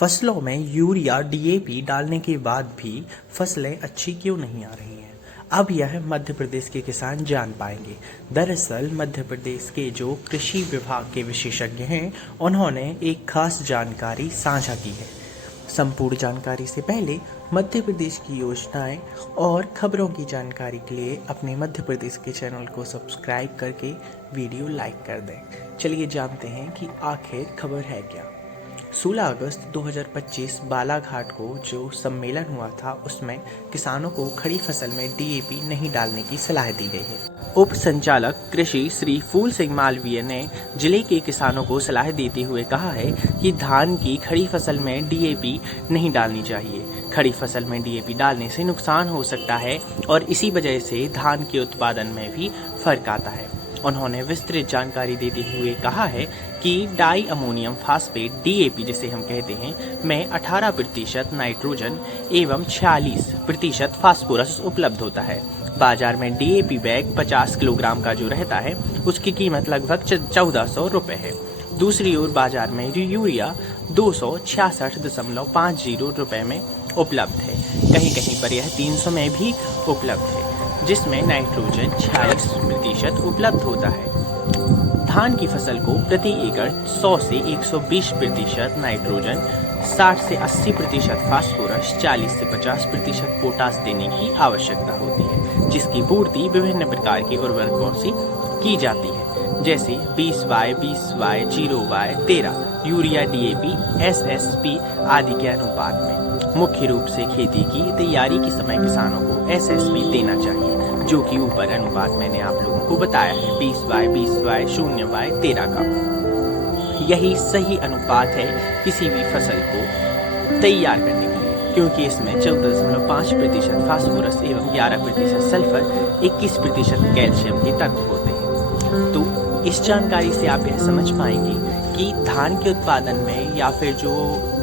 फसलों में urea DAP डालने के बाद भी फसलें अच्छी क्यों नहीं आ रही हैं? अब यह मध्य प्रदेश के किसान जान पाएंगे। दरअसल मध्य प्रदेश के जो कृषि विभाग के विशेषज्ञ हैं, उन्होंने एक खास जानकारी साझा की है। संपूर्ण जानकारी से पहले मध्य प्रदेश की योजनाएं और खबरों की जानकारी के लिए अपने मध्य प्रदेश के चैनल को सब्सक्राइब करके वीडियो लाइक कर दें। चलिए जानते हैं कि आखिर खबर है क्या। 16 अगस्त 2025 बालाघाट को जो सम्मेलन हुआ था, उसमें किसानों को खड़ी फसल में डीएपी नहीं डालने की सलाह दी गई है। उप संचालक कृषि श्री फूल सिंह मालवीय ने जिले के किसानों को सलाह देते हुए कहा है कि धान की खड़ी फसल में डीएपी नहीं डालनी चाहिए। खड़ी फसल में डीएपी डालने से नुकसान हो सकता है और इसी वजह से धान के उत्पादन में भी फर्क आता है। उन्होंने विस्तृत जानकारी देते हुए कहा है कि डाई अमोनियम फास्फेट डीएपी जिसे हम कहते हैं में 18% नाइट्रोजन एवं 46% फास्फोरस उपलब्ध होता है। बाजार में डीएपी बैग 50 किलोग्राम का जो रहता है, उसकी कीमत लगभग 1400 रुपये है। दूसरी ओर बाजार में यूरिया 266.50 रुपये में उपलब्ध है। कहीं कहीं पर यह 300 में भी उपलब्ध है, जिसमें नाइट्रोजन 46% उपलब्ध होता है। धान की फसल को प्रति एकड़ 100 से 120% नाइट्रोजन, 60 से 80% फास्फोरस, 40 से 50% पोटास देने की आवश्यकता होती है, जिसकी पूर्ति विभिन्न प्रकार के उर्वरकों से की जाती है, जैसे 20Y, 20Y, 0Y, 13, urea, DAP, SSP आदि के अनुपात में। मुख्य रूप से खेती की तैयारी के समय किसानों को एसएसपी देना चाहिए, जो कि ऊपर अनुपात मैंने आप लोगों को बताया है 20Y, 20Y, 0Y, 13 का। यही सही अनुपात है किसी भी फसल को तैयार करने के लिए, क्योंकि इसमें 14.5% फास्फोरस एवं 11% सल्फर, 21% कैल्शियम के तत्व होते हैं। तो इस जानकारी से आप यह समझ पाएंगे कि धान के उत्पादन में या फिर जो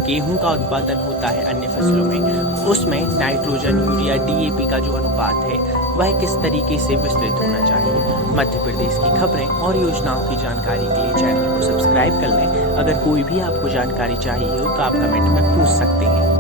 गेहूं का उत्पादन होता है अन्य फसलों में, उसमें नाइट्रोजन, यूरिया, डीएपी का जो अनुपात है वह किस तरीके से विस्तृत होना चाहिए। मध्य प्रदेश की खबरें और योजनाओं की जानकारी के लिए चैनल को सब्सक्राइब कर लें। अगर कोई भी आपको जानकारी चाहिए हो तो आप कमेंट में पूछ सकते हैं।